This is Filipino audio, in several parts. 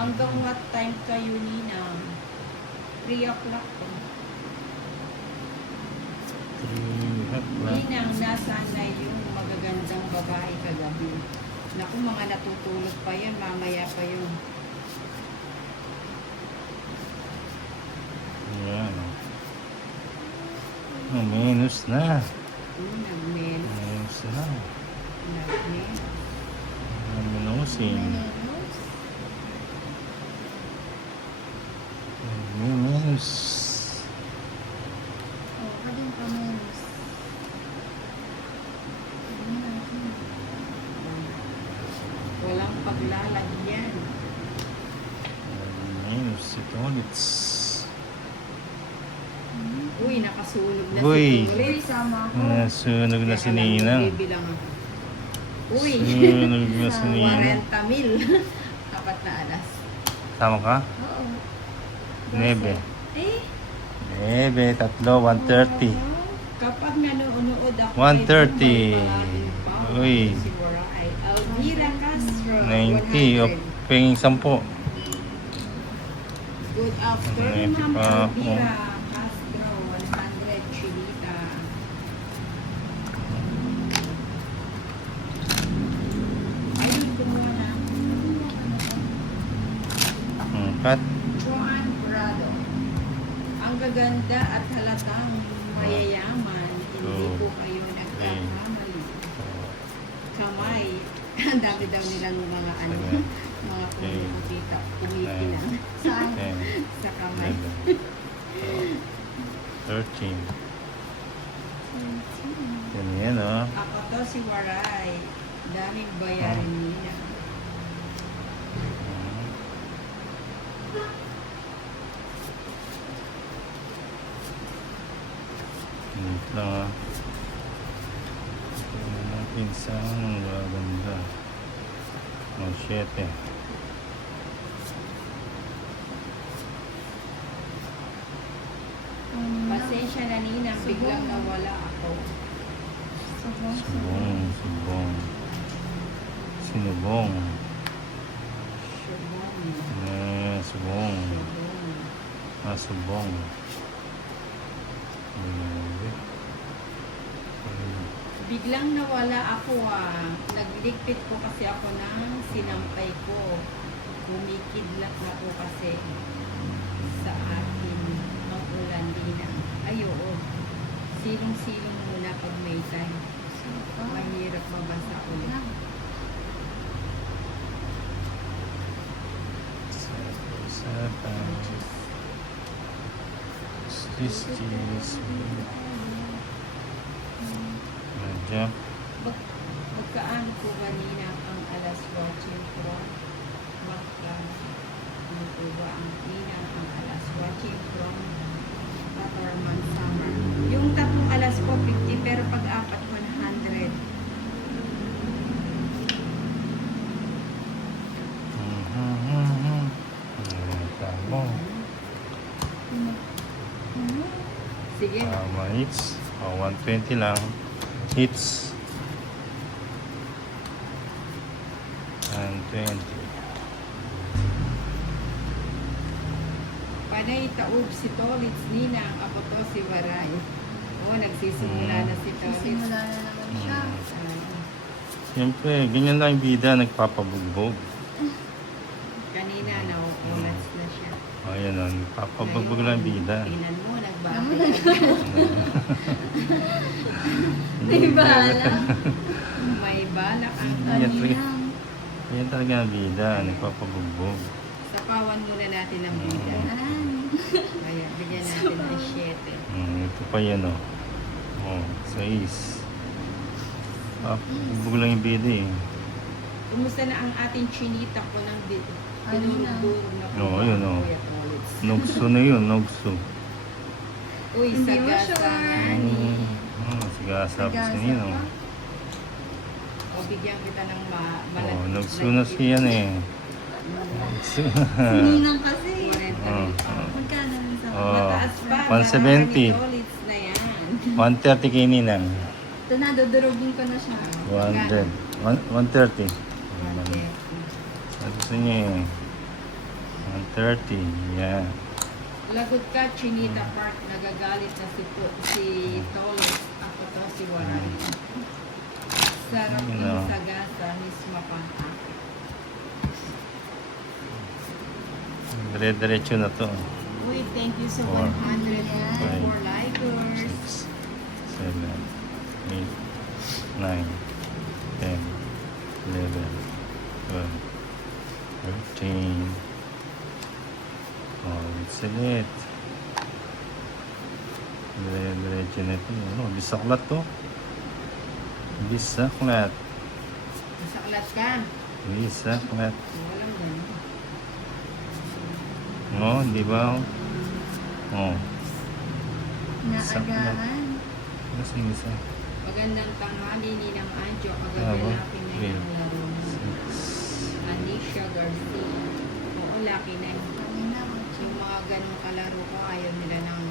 Hanggang what time kayo, Ninang? 3 o'clock po. 3 o'clock. Ninang, nasaan na yung magagandang babae kagabi? Naku, mga natutulog pa yan. Mamaya pa yun. Yan. Minus na. Nag-men. Minus na. Nag-men. Minusin. Minus. Oh, kading pa minus. Walang paglalagyan. Minus ito ulit. Uy, nakasulog na Uy. si Tulit. Sama ko. Nasunog na si Teka lang, Ninang. bibilang ako. Uy, Sunog na si Ninang. 40 mil. Apat na alas. Tama ka? Oo. 9. Eh, 9, tatlo, 130. kapag nanonood ako 130. Uy. Si Waray. Alvira Castro. 90. O, 100. pingin 10. Good afternoon, 90 Ma'am pa ako. Alvira Castro. 100 Chilita. Ayun, kumuha na. Cut. Juan Prado. Ang gaganda at halatang mayayaman. Hindi po kayo nagkakamali. Kamay. Ang dami daw nilang mga ano, mga kumikita, kumikinang Saan? 10, sa kamay. 13. Yan o. Ako to si Waray. Daming bayarin niya. Wait lang ah. Tingnan natin saan maganda. Oh, 7. Pasensya na Ninang, biglang nawala ako. Subong. Subong, subong. Sinubong. Subong. Subong. Subong. Subong. Biglang nawala ako Nagligpit po kasi ako ng sinampay ko. Kumikidlat na po kasi sa akin ang ulan Ninang. Ay oo. Silong-silong muna pag may time. Mahirap mabasa ulit. Medyo. Magkaano po kanina ang alas watching from Baka? Ano po ba ang Ninang ang alas watching from Patorman Summer? Yung tatlong alas po 50 pero pag-apat 100. Tama. Sige. Tama, hits. 120 lang. Hits. 120. Panay taob si Tolitz Ninang. Ako to si Waray. Oo, nagsisimula na si Tolitz. Simula na naman siya. Siyempre, ganyan lang yung bida, nagpapabugbog. Kanina nauulat na siya. Ayan o, nagpapabugbog lang yung bida. Tingnan mo, Alam mo nagbabalik. Di ba alam? May balak ang Yan, Kanina. Ayan talaga ang bida, nagpapabugbog. Sapawan muna natin ang bida. Ayan. Kaya bigyan natin ng 7. Ito pa yan o. Oh, 6. Bugbog lang yung bida eh. Kumusta na ang ating chinita ko ng dito? Kanina. Pinurog na Oo, yun, oo. Kuya Tolitz. Nogso na yun, nogso. Uy, Hindi mo sagasa sure. nga ni. Sigasap Sagasa si Nino. pa. O bigyan kita ng Oh, malaki. nogso na siya eh. Nogso. Ninang kasi. Oh, Magkano rin sa Oh. Mataas pa. 170. Ni Tolitz na yan. 130 kay Ninang. Ito na, dudurugin ko na siya. 100. 130. Okay. Gusto niya eh. 130. Yan. Lagot ka, Chinita Park, nagagalit na si Tolos. Ako to, si Waray. Sarap Ayun, ng oh. sagasa, misma pang akin. Dire-diretso na to. Uy, thank you sa 100 Four. Five. for likers. 7, 8, 9, 10, 11, 12, 13. Oh, it's ulit. Dire-diretso na ito. Ano, bisaklat to. Bisaklat. Masaklat ka. Bisaklat. Walang ganun. Oh, di ba? Oh, Naagahan. nasa yung isa? Magandang tanghali ni ng Anjo. Ah, Kaganda ba? laki na Real. yung laro. Anisha Garcia. Oo, laki na yun. Kanina ko. Yung mga ganong kalaro ko, ayaw nila ng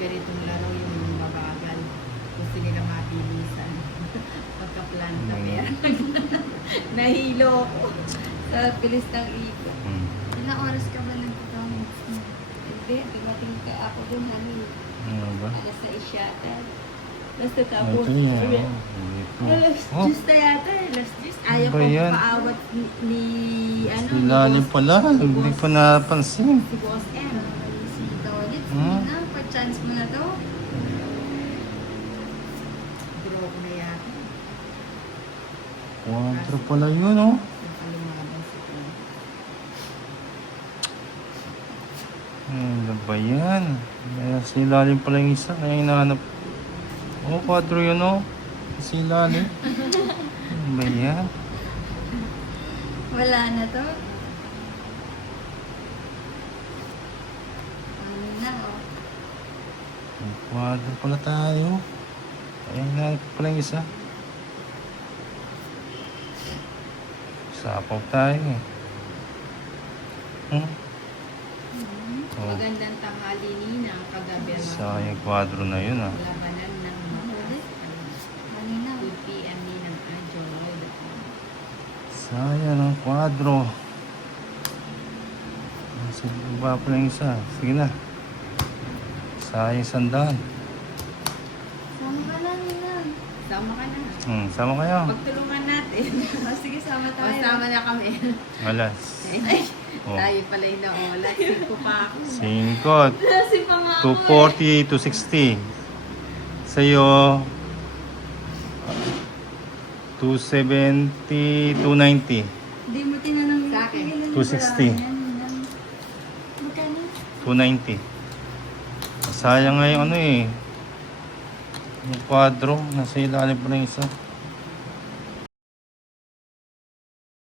ganitong laro, yung mabagal. Gusto nila mabilisan. Pagka-planta, pero nahilo ko sa bilis ng ikot. Ilang oras ka ba nagtatamit? Hindi, dumating ka ako dun, honey. Ano ba? Alas 6 yata. Basta Ah, tapos, ito yan. Oh, dito. alas Oh, 10 na yata, alas 10. Ayaw Ano ko ba yan? paawat ni ilalim boss- pala. si Hindi boss- ko napansin. Si Boss M. Si Tolit. Hmm? Na, pa-chance mo na to. Draw ko na yata. Quadro pala yun, oh. Nakalumaban si Tom. Ano ba yan? Sa ilalim pala yung isa. Kaya hinahanap. Oh, quadro yun, oh. Sa ilalim. Ano ba yan? Wala na to. Ano na, oh. May quadro pala tayo. Kaya hinahanap pala yung isa. Sapaw tayo, eh. Oh, Magandang tanghali nina, kagabi sayang quadro na yun, ah. labanan ng Mahuli. Makas. Kanina. 2 p.m. ninang Anjo. Sayang ang quadro. Sige, ba pala yung isa. Sige na. Sayang sandaan. Sama ka na, Nina. Sama ka na. Sama kayo. Pagtulungan natin. Oh, sige, sama tayo. Sama na kami. Alas. Oh. Tayo pala yung naola. Siko pa ako. 5, Kasi pa nga ako 240, 260. Sa'yo, 270, 290. Hindi mo tinanong Sa akin. 260. Magkano? 290. Sayang nga yung ano eh. Yung quadro. Nasa ilalim pa ng isa.